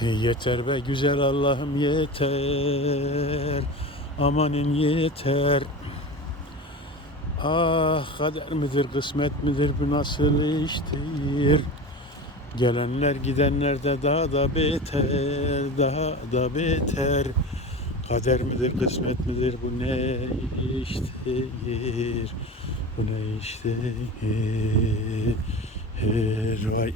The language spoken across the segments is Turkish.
Yeter be güzel Allah'ım yeter. Amanın yeter. Ah kader midir kısmet midir bu nasıl iştir? Gelenler gidenler de daha da beter, daha da beter. Kader midir kısmet midir bu ne iştir? Bu ne iştir? Vay.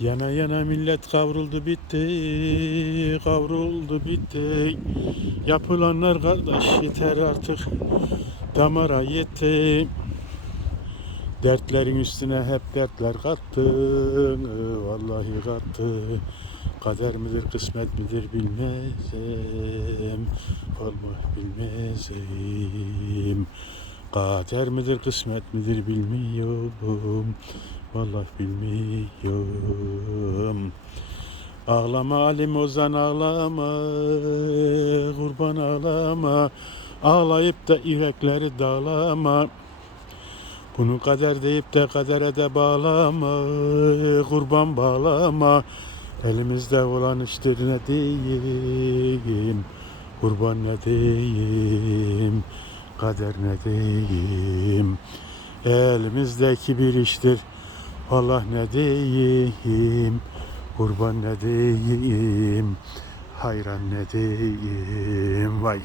Yana yana millet kavruldu bitti, kavruldu bitti. Yapılanlar kardeş yeter artık, damara yetti. Dertlerin üstüne hep dertler kattın, vallahi kattı. Kader midir, kısmet midir bilmezim, vallahi bilmezim. Kader midir, kısmet midir bilmiyorum, vallahi bilmiyorum. Ağlama Ali Ozan ağlama, kurban ağlama. Ağlayıp da yürekleri dağlama. Bunu kader deyip de kadere de bağlama, kurban bağlama. Elimizde olan iştir ne diyeyim, kurban ne diyeyim, kader ne diyeyim. Elimizdeki bir iştir, Allah ne diyeyim, kurban ne diyeyim, hayran ne diyeyim, vay.